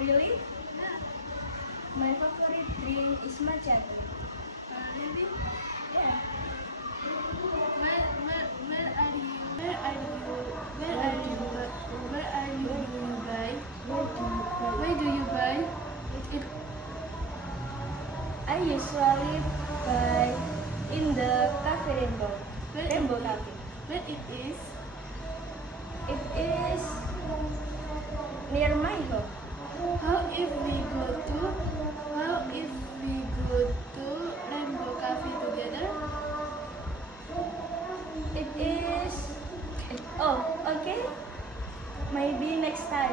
Really? Yeah. My favorite drink is matcha. Really? Yeah. Where are you? Where are you? Where are you? Where are you? Do you buy? Where do you buy? It. I usually buy in the cafe Rainbow. Where Rainbow it, Cafe. where it is? It is near my home. How if we go to? How if we go to Rainbow Cafe together? It is. Oh, okay. Maybe next time.